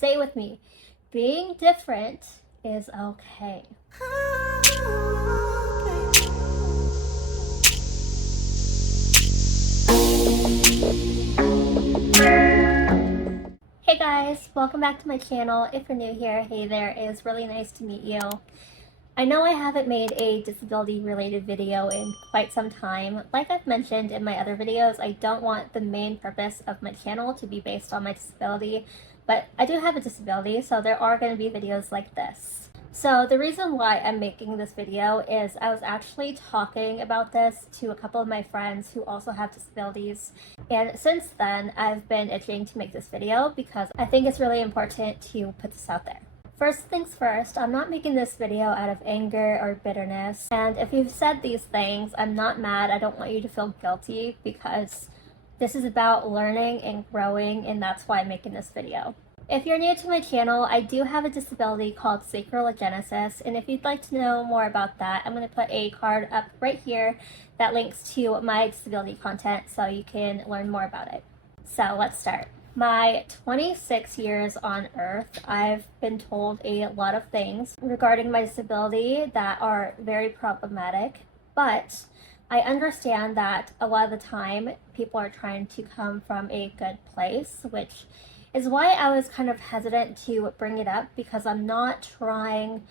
Say it with me. Being different is okay. Hey guys, welcome back to my channel. If you're new here, hey there, it is really nice to meet you. I know I haven't made a disability related video in quite some time. Like I've mentioned in my other videos, I don't want the main purpose of my channel to be based on my disability, but I do have a disability, so there are going to be videos like this. So the reason why I'm making this video is I was actually talking about this to a couple of my friends who also have disabilities, and since then I've been itching to make this video because I think it's really important to put this out there. First things first, I'm not making this video out of anger or bitterness, and if you've said these things, I'm not mad. I don't want you to feel guilty because this is about learning and growing, and that's why I'm making this video. If you're new to my channel, I do have a disability called sacral agenesis, and if you'd like to know more about that, I'm going to put a card up right here that links to my disability content so you can learn more about it. So let's start. My 26 years on Earth, I've been told a lot of things regarding my disability that are very problematic, but I understand that a lot of the time people are trying to come from a good place, which is why I was kind of hesitant to bring it up, because I'm not trying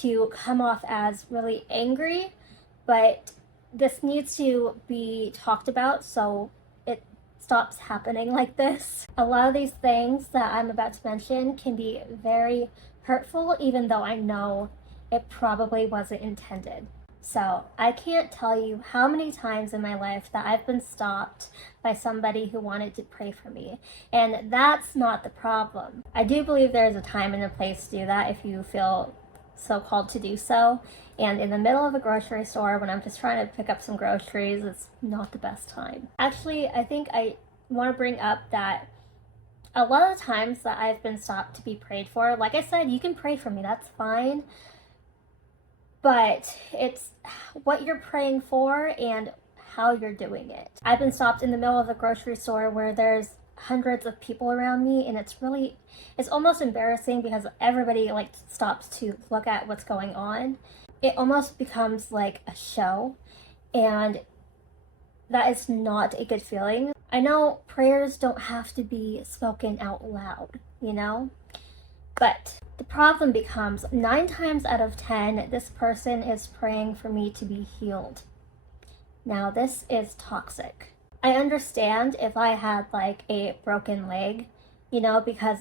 to come off as really angry, but this needs to be talked about so it stops happening like this. A lot of these things that I'm about to mention can be very hurtful, even though I know it probably wasn't intended. So I can't tell you how many times in my life that I've been stopped by somebody who wanted to pray for me. And that's not the problem. I do believe there's a time and a place to do that if you feel so called to do so. And in the middle of a grocery store, when I'm just trying to pick up some groceries, it's not the best time. Actually, I think I want to bring up that a lot of the times that I've been stopped to be prayed for, like I said, you can pray for me, that's fine. But it's what you're praying for and how you're doing it. I've been stopped in the middle of a grocery store where there's hundreds of people around me, and it's almost embarrassing because everybody stops to look at what's going on. It almost becomes like a show, and that is not a good feeling. I know prayers don't have to be spoken out loud, you know? But the problem becomes 9 times out of 10, this person is praying for me to be healed. Now, this is toxic. I understand if I had a broken leg, you know, because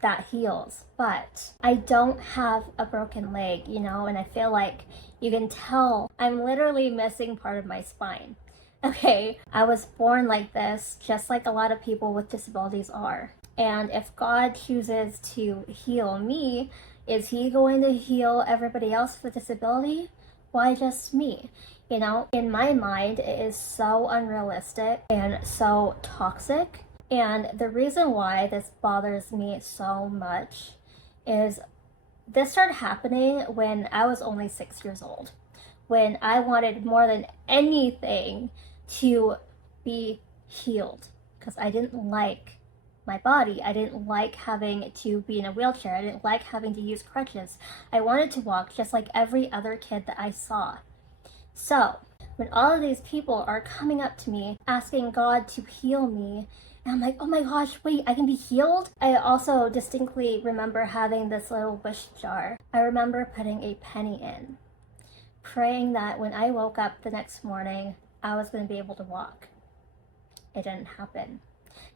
that heals, but I don't have a broken leg, you know, and I feel like you can tell I'm literally missing part of my spine. Okay, I was born like this, just like a lot of people with disabilities are. And if God chooses to heal me, is he going to heal everybody else with a disability? Why just me? You know, in my mind, it is so unrealistic and so toxic. And the reason why this bothers me so much is this started happening when I was only 6 years old, when I wanted more than anything to be healed, because I didn't like my body. I didn't like having to be in a wheelchair. I didn't like having to use crutches. I wanted to walk just like every other kid that I saw. So when all of these people are coming up to me asking God to heal me, and I'm like, oh my gosh, wait, I can be healed? I also distinctly remember having this little wish jar. I remember putting a penny in, praying that when I woke up the next morning, I was going to be able to walk. It didn't happen.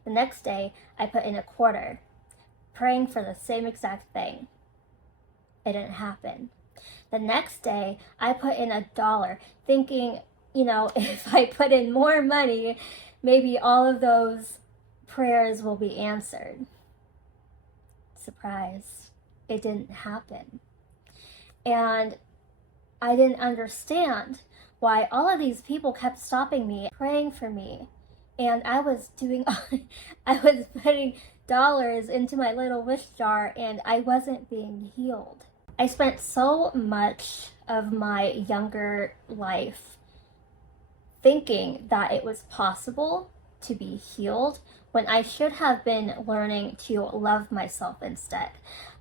The next day, I put in a quarter, praying for the same exact thing. It didn't happen. The next day, I put in $1, thinking, you know, if I put in more money, maybe all of those prayers will be answered. Surprise, it didn't happen. And I didn't understand why all of these people kept stopping me, praying for me. And I was putting dollars into my little wish jar, and I wasn't being healed. I spent so much of my younger life thinking that it was possible to be healed when I should have been learning to love myself instead.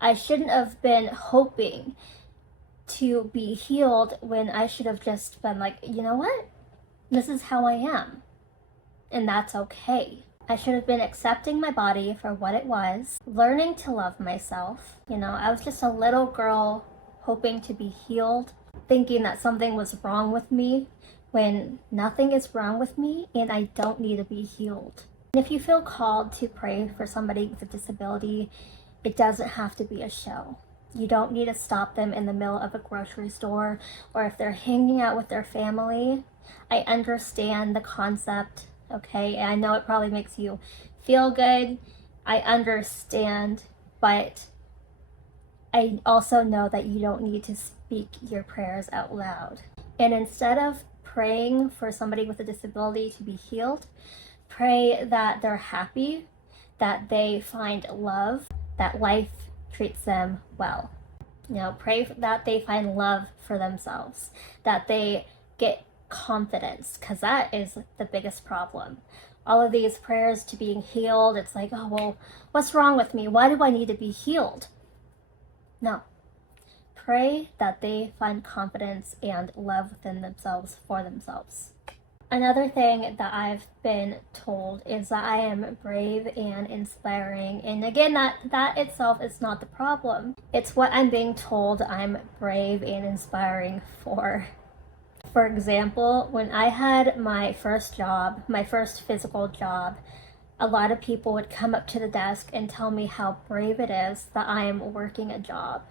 I shouldn't have been hoping to be healed when I should have just been like, you know what? This is how I am. And that's okay. I should have been accepting my body for what it was, learning to love myself. I was just a little girl hoping to be healed, thinking that something was wrong with me when nothing is wrong with me and I don't need to be healed. And if you feel called to pray for somebody with a disability, it doesn't have to be a show. You don't need to stop them in the middle of a grocery store, or if they're hanging out with their family. I understand the concept, okay? And I know it probably makes you feel good. I understand, but I also know that you don't need to speak your prayers out loud. And instead of praying for somebody with a disability to be healed, pray that they're happy, that they find love, that life treats them well. Pray that they find love for themselves, that they get confidence, because that is the biggest problem. All of these prayers to being healed, it's like, oh, well, what's wrong with me? Why do I need to be healed? No. Pray that they find confidence and love within themselves for themselves. Another thing that I've been told is that I am brave and inspiring. And again, that itself is not the problem. It's what I'm being told I'm brave and inspiring for. For example, when I had my first job, my first physical job, a lot of people would come up to the desk and tell me how brave it is that I am working a job.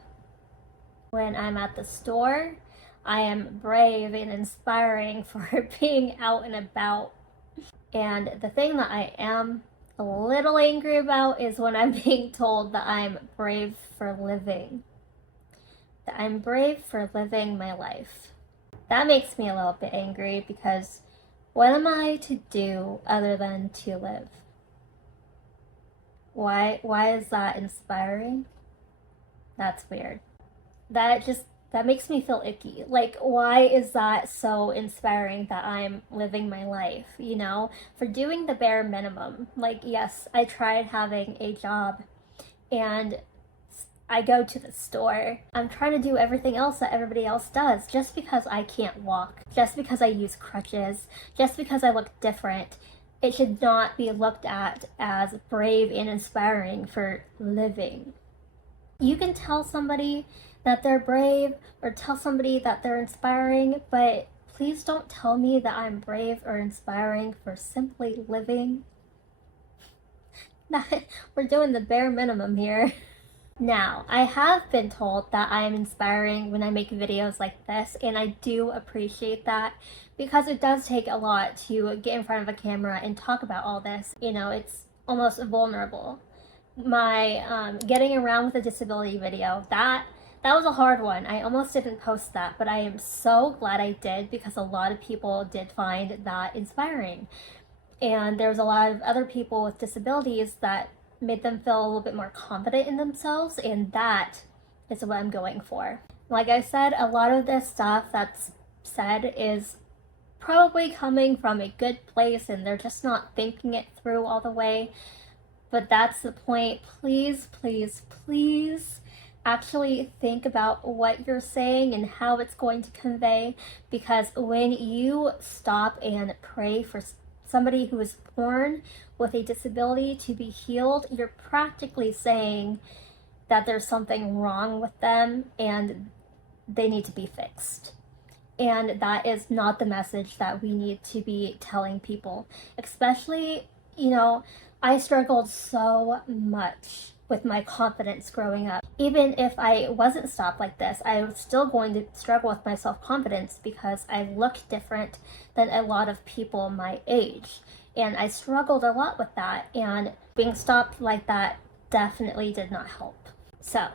When I'm at the store, I am brave and inspiring for being out and about. And the thing that I am a little angry about is when I'm being told that I'm brave for living. That I'm brave for living my life. That makes me a little bit angry, because what am I to do other than to live? Why is that inspiring? That's weird. That makes me feel icky. Like, why is that so inspiring that I'm living my life, for doing the bare minimum? Like, yes, I tried having a job and I go to the store. I'm trying to do everything else that everybody else does. Just because I can't walk, just because I use crutches, just because I look different, it should not be looked at as brave and inspiring for living. You can tell somebody that they're brave or tell somebody that they're inspiring, but please don't tell me that I'm brave or inspiring for simply living. We're doing the bare minimum here. Now, I have been told that I am inspiring when I make videos like this, and I do appreciate that, because it does take a lot to get in front of a camera and talk about all this. It's almost vulnerable. My getting around with a disability video, that was a hard one. I almost didn't post that, but I am so glad I did, because a lot of people did find that inspiring. And there's a lot of other people with disabilities that made them feel a little bit more confident in themselves, and that is what I'm going for. Like I said, a lot of this stuff that's said is probably coming from a good place, and they're just not thinking it through all the way. But that's the point. Please, please, please actually think about what you're saying and how it's going to convey, because when you stop and pray for somebody who is born with a disability to be healed, you're practically saying that there's something wrong with them and they need to be fixed. And that is not the message that we need to be telling people. Especially, I struggled so much with my confidence growing up. Even if I wasn't stopped like this, I was still going to struggle with my self-confidence, because I looked different than a lot of people my age. And I struggled a lot with that, and being stopped like that definitely did not help. So,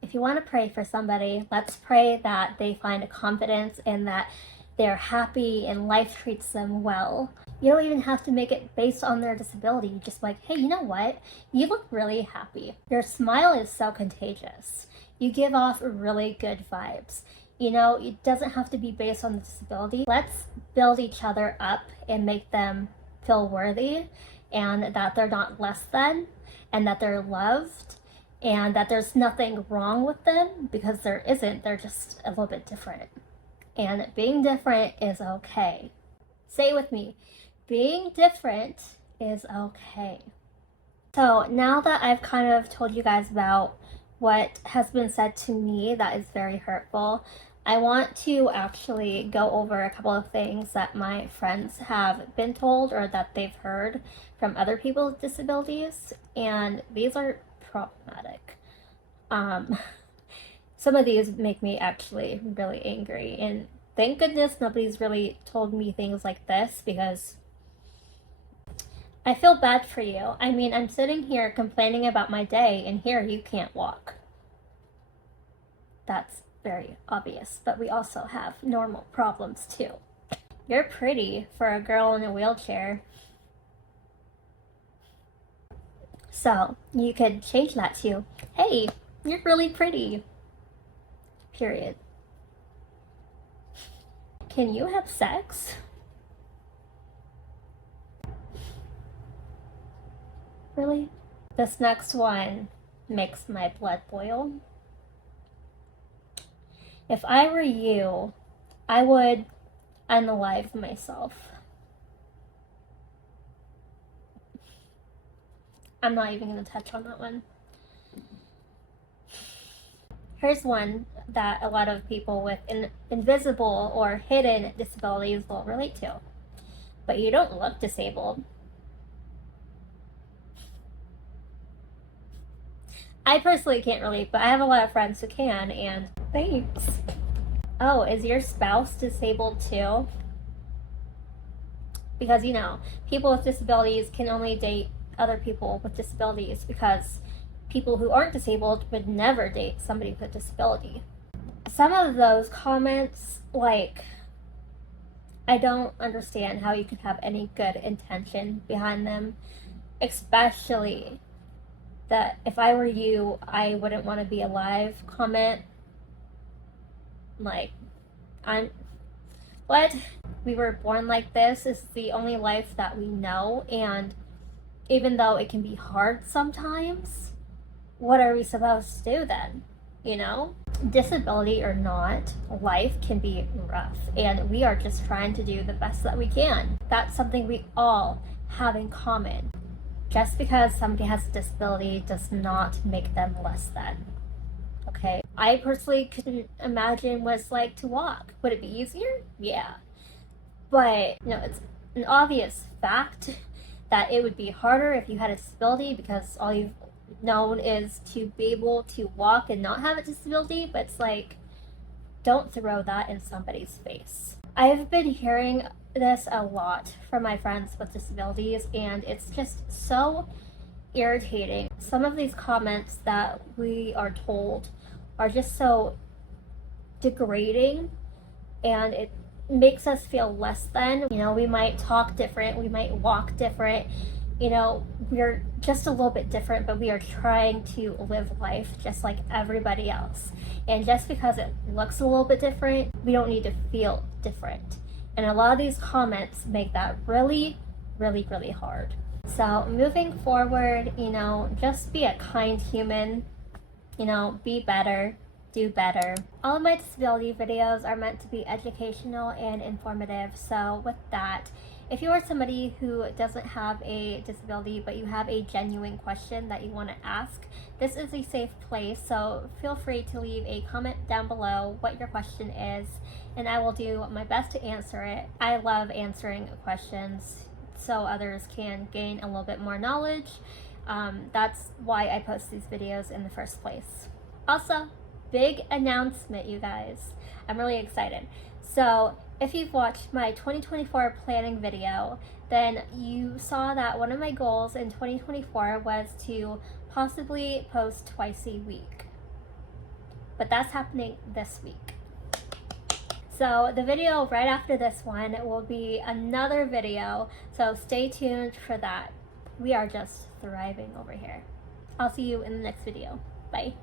if you want to pray for somebody, let's pray that they find a confidence and that they're happy and life treats them well. You don't even have to make it based on their disability. Just like, hey, you know what? You look really happy. Your smile is so contagious. You give off really good vibes. It doesn't have to be based on the disability. Let's build each other up and make them feel worthy and that they're not less than, and that they're loved, and that there's nothing wrong with them, because there isn't. They're just a little bit different. And being different is okay. Say it with me. Being different is okay. So now that I've kind of told you guys about what has been said to me that is very hurtful, I want to actually go over a couple of things that my friends have been told or that they've heard from other people with disabilities, and these are problematic. Some of these make me actually really angry, and thank goodness nobody's really told me things like this, because I feel bad for you. I mean, I'm sitting here complaining about my day, and here you can't walk. That's very obvious, but we also have normal problems too. You're pretty for a girl in a wheelchair. So you could change that to, hey, you're really pretty. Period. Can you have sex? Really? This next one makes my blood boil. If I were you, I would unalive myself. I'm not even going to touch on that one. Here's one that a lot of people with invisible or hidden disabilities will relate to. But you don't look disabled. I personally can't relate, but I have a lot of friends who can, and thanks. Oh, is your spouse disabled too? Because, you know, people with disabilities can only date other people with disabilities, because people who aren't disabled would never date somebody with a disability. Some of those comments, like, I don't understand how you could have any good intention behind them, especially that if I were you, I wouldn't want to be alive comment. Like, what? We were born like this. Is the only life that we know, and even though it can be hard sometimes, what are we supposed to do then? You know? Disability or not, life can be rough, and we are just trying to do the best that we can. That's something we all have in common. Just because somebody has a disability does not make them less than. Okay? I personally couldn't imagine what it's like to walk. Would it be easier? Yeah. But, you know, it's an obvious fact that it would be harder if you had a disability, because all you've known is to be able to walk and not have a disability. But it's like, don't throw that in somebody's face. I've been hearing this a lot from my friends with disabilities, and it's just so irritating. Some of these comments that we are told are just so degrading, and it makes us feel less than. You know, we might talk different, we might walk different, you know, we're just a little bit different, but we are trying to live life just like everybody else. And just because it looks a little bit different, we don't need to feel different. And a lot of these comments make that really, really, really hard. So moving forward, you know, just be a kind human, you know, be better, do better. All of my disability videos are meant to be educational and informative. So with that, if you are somebody who doesn't have a disability, but you have a genuine question that you want to ask, this is a safe place. So feel free to leave a comment down below what your question is, and I will do my best to answer it. I love answering questions so others can gain a little bit more knowledge. That's why I post these videos in the first place. Also, big announcement, you guys. I'm really excited. So if you've watched my 2024 planning video, then you saw that one of my goals in 2024 was to possibly post twice a week. But that's happening this week. So the video right after this one will be another video, so stay tuned for that. We are just thriving over here. I'll see you in the next video. Bye.